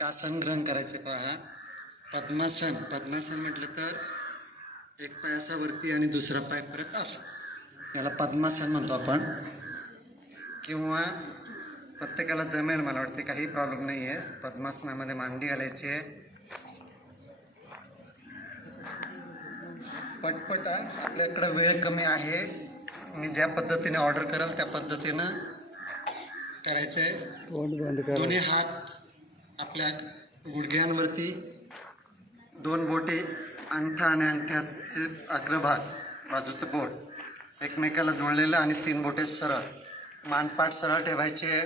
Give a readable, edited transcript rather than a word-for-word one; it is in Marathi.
एक आसन ग्रहण करायचे पहा. पद्मासन. पद्मासन म्हटलं तर एक पाय असा वरती आणि दुसरा पाय परत असं, याला पद्मासन म्हणतो आपण. किंवा प्रत्येकाला जमेल मला वाटते, काही प्रॉब्लेम नाही आहे. पद्मासनामध्ये मांडी घालायची आहे. पटपटा, आपल्याकडे वेळ कमी आहे. मी ज्या पद्धतीने ऑर्डर कराल त्या पद्धतीनं करायचंय. दोन्ही हात आपल्या गुडघ्यांवरती, दोन बोटे, अंगठा आणि अंगठ्याचे अग्रभाग, बाजूचं बोट एकमेकाला जोडलेलं आणि तीन बोटे सरळ, मानपाट सरळ ठेवायचे.